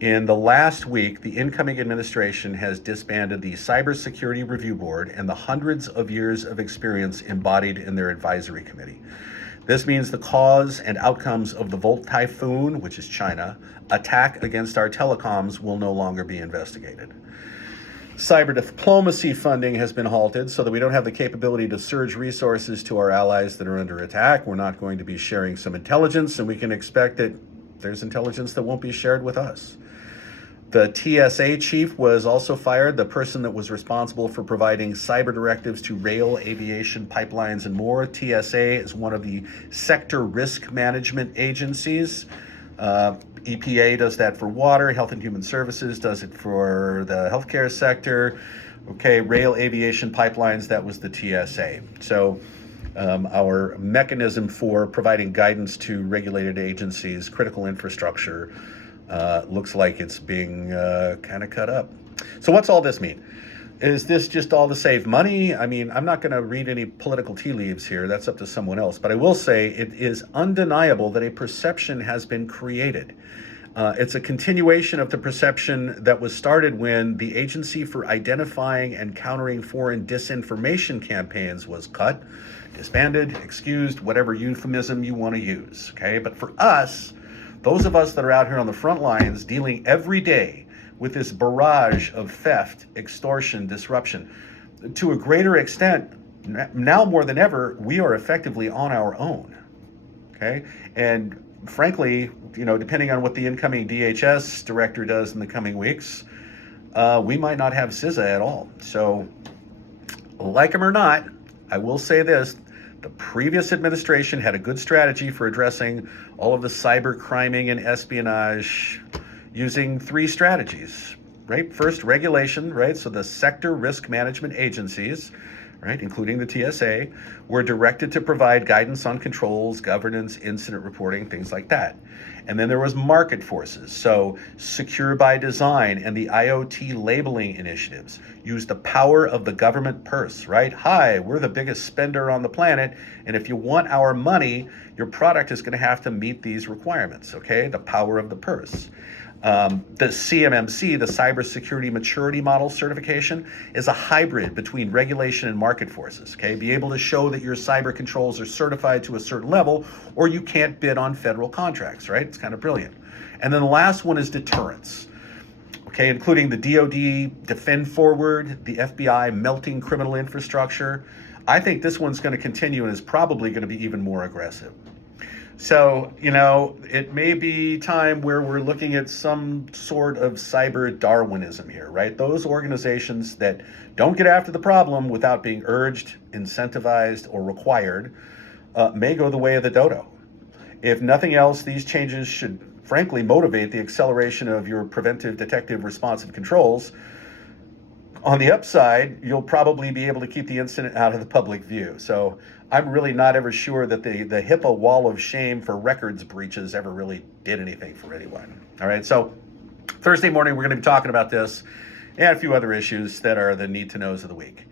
In the last week, the incoming administration has disbanded the Cybersecurity Review Board and the hundreds of years of experience embodied in their advisory committee. This means the cause and outcomes of the Volt Typhoon, which is China, attack against our telecoms will no longer be investigated. Cyber diplomacy funding has been halted so that we don't have the capability to surge resources to our allies that are under attack. We're not going to be sharing some intelligence, and we can expect that there's intelligence that won't be shared with us. The TSA chief was also fired, the person that was responsible for providing cyber directives to rail, aviation, pipelines, and more. TSA is one of the sector risk management agencies. EPA does that for water, Health and Human Services does it for the healthcare sector. Okay, rail, aviation, pipelines, that was the TSA. So our mechanism for providing guidance to regulated agencies, critical infrastructure, looks like it's being kind of cut up. So what's all this mean? Is this just all to save money? I mean, I'm not going to read any political tea leaves here. That's up to someone else. But I will say it is undeniable that a perception has been created. It's a continuation of the perception that was started when the Agency for Identifying and Countering Foreign Disinformation Campaigns was cut, disbanded, excused, whatever euphemism you want to use. Okay, but for us, those of us that are out here on the front lines dealing every day with this barrage of theft, extortion, disruption, to a greater extent, now more than ever, we are effectively on our own, okay? And frankly, depending on what the incoming DHS director does in the coming weeks, we might not have CISA at all. So, like him or not, I will say this. The previous administration had a good strategy for addressing all of the cyber criming and espionage using three strategies, right? First, regulation, right? So the sector risk management agencies, right, including the TSA, were directed to provide guidance on controls, governance, incident reporting, things like that. And then there was market forces. So Secure by Design and the IoT labeling initiatives use the power of the government purse, right? Hi, we're the biggest spender on the planet. And if you want our money, your product is going to have to meet these requirements, okay? The power of the purse. The CMMC, the Cybersecurity Maturity Model Certification, is a hybrid between regulation and market forces, okay? Be able to show that your cyber controls are certified to a certain level, or you can't bid on federal contracts, right? It's kind of brilliant. And then the last one is deterrence, okay? Including the DoD Defend Forward, the FBI melting criminal infrastructure. I think this one's going to continue and is probably going to be even more aggressive. So, it may be time where we're looking at some sort of cyber Darwinism here, right? Those organizations that don't get after the problem without being urged, incentivized, or required may go the way of the dodo. If nothing else, these changes should frankly motivate the acceleration of your preventive, detective, responsive controls. On the upside, you'll probably be able to keep the incident out of the public view. So I'm really not ever sure that the HIPAA wall of shame for records breaches ever really did anything for anyone. All right, so Thursday morning, we're going to be talking about this and a few other issues that are the need-to-knows of the week.